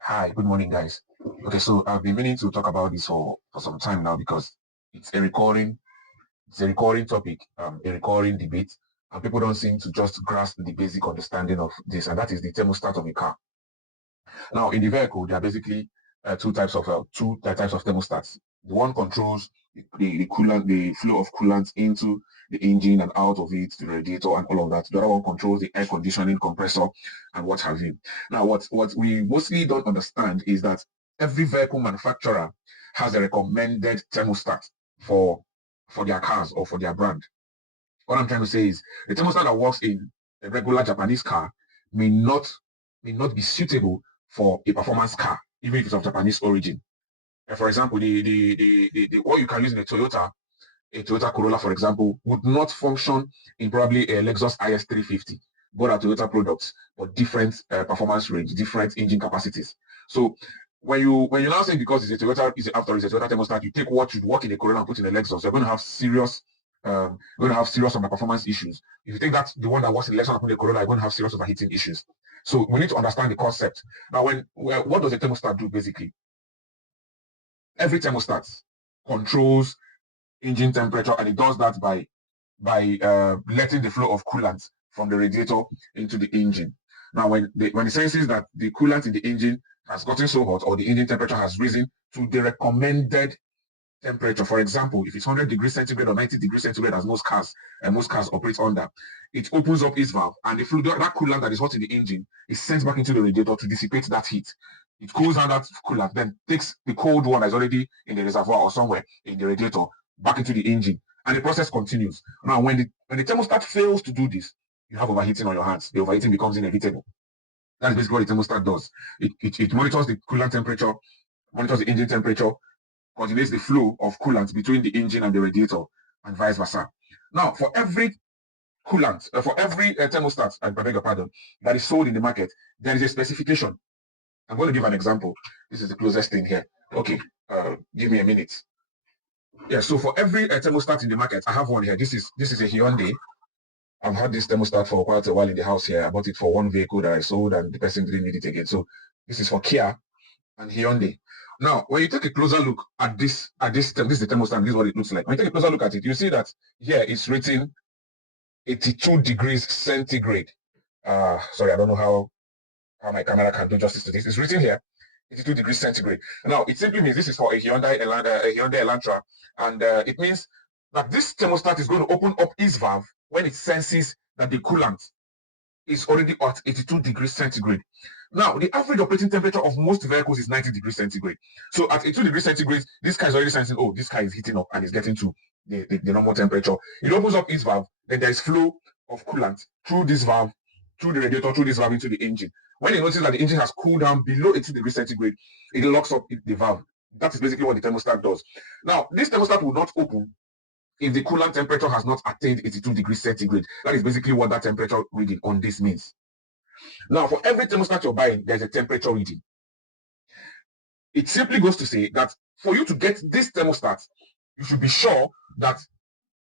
Hi, good morning, guys. Okay, so I've been meaning to talk about this for some time now because it's a recurring topic, a recurring debate, and people don't seem to just grasp the basic understanding of this, and that is the thermostat of a car. Now, in the vehicle, there are basically two types of thermostats. The one controls the coolant, the flow of coolant into the engine and out of it, the radiator, and all of that. The other one controls the air conditioning compressor and what have you. Now, what we mostly don't understand is that every vehicle manufacturer has a recommended thermostat for for their cars or for their brand. What I'm trying to say is the thermostat that works in a regular Japanese car may not may not be suitable for a performance car, even if it's of Japanese origin. For example, the what you can use in a Toyota Corolla, for example, would not function in probably a Lexus IS 350. Both are Toyota products, but different performance range, different engine capacities. So when you now say because it's a Toyota thermostat, you take what should work in a Corolla and put in a Lexus, you're going to have serious performance issues. If you take that the one that works in Lexus and put in a Corolla, you're going to have serious overheating issues. So we need to understand the concept. Now, what does a thermostat do basically? Every thermostat controls engine temperature, and it does that by letting the flow of coolant from the radiator into the engine. Now, when it senses that the coolant in the engine has gotten so hot or the engine temperature has risen to the recommended temperature, for example, if it's 100 degrees centigrade or 90 degrees centigrade, as most cars operate under, it opens up its valve, and the fluid, that coolant that is hot in the engine, is sent back into the radiator to dissipate that heat. It cools down that coolant, then takes the cold one that's already in the reservoir or somewhere in the radiator back into the engine, and the process continues. Now, when the thermostat fails to do this, you have overheating on your hands. The overheating becomes inevitable. That's basically what the thermostat does. It monitors the coolant temperature, monitors the engine temperature, coordinates the flow of coolant between the engine and the radiator, and vice versa. Now, for every thermostat, I beg your pardon, that is sold in the market, there is a specification. I'm going to give an example. This is the closest thing here. Okay, give me a minute. Yeah, so for every thermostat in the market, I have one here. This is a Hyundai. I've had this thermostat for quite a while in the house here. I bought it for one vehicle that I sold, and the person didn't need it again. So this is for Kia and Hyundai. Now, when you take a closer look at this is the thermostat. This is what it looks like. When you take a closer look at it, you see that here it's written 82 degrees centigrade. Sorry, I don't know how my camera can do justice to this. It's written here 82 degrees centigrade. Now, it simply means this is for a Hyundai Elantra, and it means that this thermostat is going to open up its valve when it senses that the coolant is already at 82 degrees centigrade. Now, the average operating temperature of most vehicles is 90 degrees centigrade. So at 82 degrees centigrade, this car is already sensing, oh, this car is heating up and is getting to the normal temperature. It opens up its valve, then there is flow of coolant through this valve, through the radiator, through this valve into the engine. When it notices that the engine has cooled down below 80 degrees centigrade, it locks up the valve. That is basically what the thermostat does. Now, this thermostat will not open if the coolant temperature has not attained 82 degrees centigrade. That is basically what that temperature reading on this means. Now, for every thermostat you're buying, there's a temperature reading. It simply goes to say that for you to get this thermostat, you should be sure that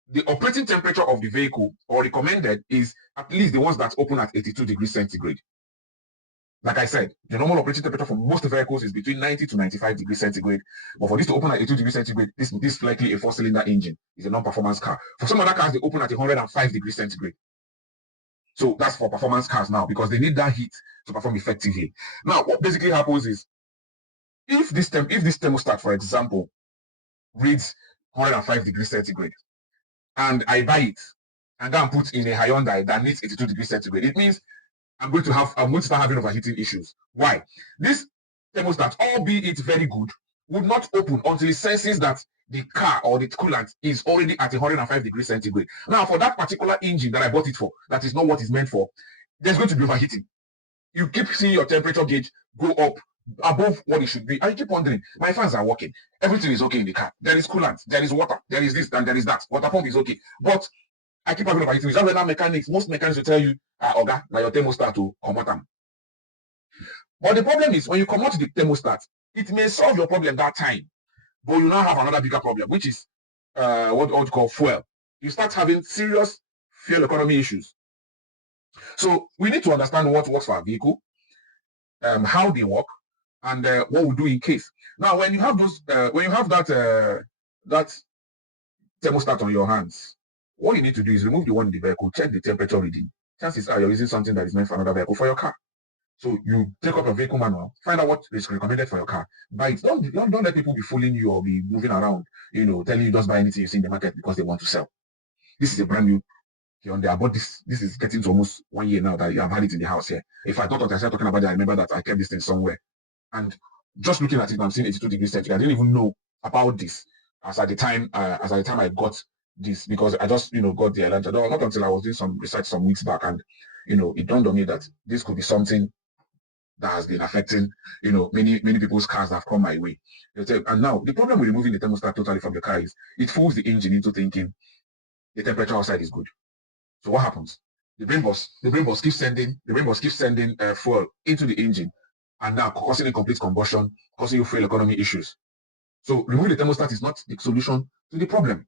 the operating temperature of the vehicle or recommended is at least the ones that open at 82 degrees centigrade. Like I said, the normal operating temperature for most vehicles is between 90 to 95 degrees centigrade. But for this to open at 82 degrees centigrade, this is likely a four-cylinder engine. It's a non-performance car. For some other cars, they open at 105 degrees centigrade. So that's for performance cars now because they need that heat to perform effectively. Now, what basically happens is if this thermostat, for example, reads 105 degrees centigrade, and I buy it and then put in a Hyundai that needs 82 degrees centigrade, it means I'm going to start having overheating issues. Why? This thermostat, albeit very good, would not open until it senses that the car or the coolant is already at 105 degrees centigrade. Now, for that particular engine that I bought it for, that is not what it's meant for, there's going to be overheating. You keep seeing your temperature gauge go up above what it should be. And you keep wondering, my fans are working. Everything is okay in the car. There is coolant, there is water, there is this, and there is that. Water pump is okay. But I keep having overheating. Is that when mechanics, most mechanics will tell you, Oga, now your thermostat to come out. But the problem is when you come out the thermostat, it may solve your problem that time. But you now have another bigger problem, which is what you call fuel. You start having serious fuel economy issues. So we need to understand what works for our vehicle, how they work, and what we do in case. Now, when you have those, when you have that thermostat on your hands, what you need to do is remove the one in the vehicle, check the temperature reading. Chances are you're using something that is meant for another vehicle for your car. So you take up a vehicle manual, find out what is recommended for your car, buy it. Don't let people be fooling you or be moving around, telling you just buy anything you see in the market because they want to sell. This is a brand new Hyundai. I bought this. This is getting to almost 1 year now that I've had it in the house here. If I thought that I started talking about it, I remember that I kept this thing somewhere. And just looking at it, I'm seeing 82 degrees centigrade. I didn't even know about this as at the time I got this, because I just got the alert. Not until I was doing some research some weeks back, and it dawned on me that this could be something that has been affecting many people's cars that have come my way. And now the problem with removing the thermostat totally from the car is it fools the engine into thinking the temperature outside is good. So what happens? The brain boss keeps sending fuel into the engine, and now causing incomplete combustion, causing you fuel economy issues. So removing the thermostat is not the solution to the problem.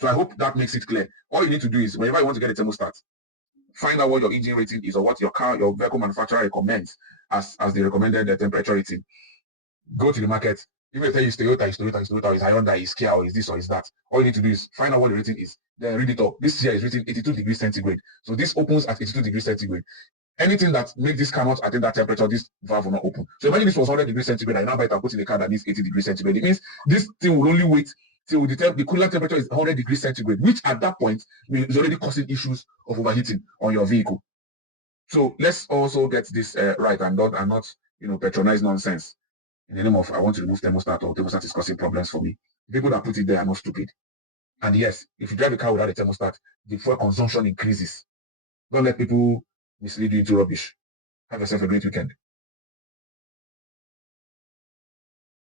So I hope that makes it clear. All you need to do is, whenever you want to get a thermostat, find out what your engine rating is or what your vehicle manufacturer recommends as the recommended temperature rating. Go to the market. If they tell you it's Toyota, it's Hyundai, it's Kia, or is this or is that, all you need to do is find out what the rating is, then read it up. This here is written 82 degrees centigrade. So this opens at 82 degrees centigrade. Anything that makes this car not attain that temperature, this valve will not open. So imagine this was 100 degrees centigrade. I now buy it and put in a car that needs 80 degrees centigrade. It means this thing will only wait till the coolant temperature is 100 degrees centigrade, which at that point is already causing issues of overheating on your vehicle. So let's also get this right and not patronize nonsense in the name of I want to remove thermostat, or thermostat is causing problems for me. The people that put it there are not stupid. And yes, if you drive a car without a thermostat, the fuel consumption increases. Don't let people mislead you into rubbish. Have yourself a great weekend.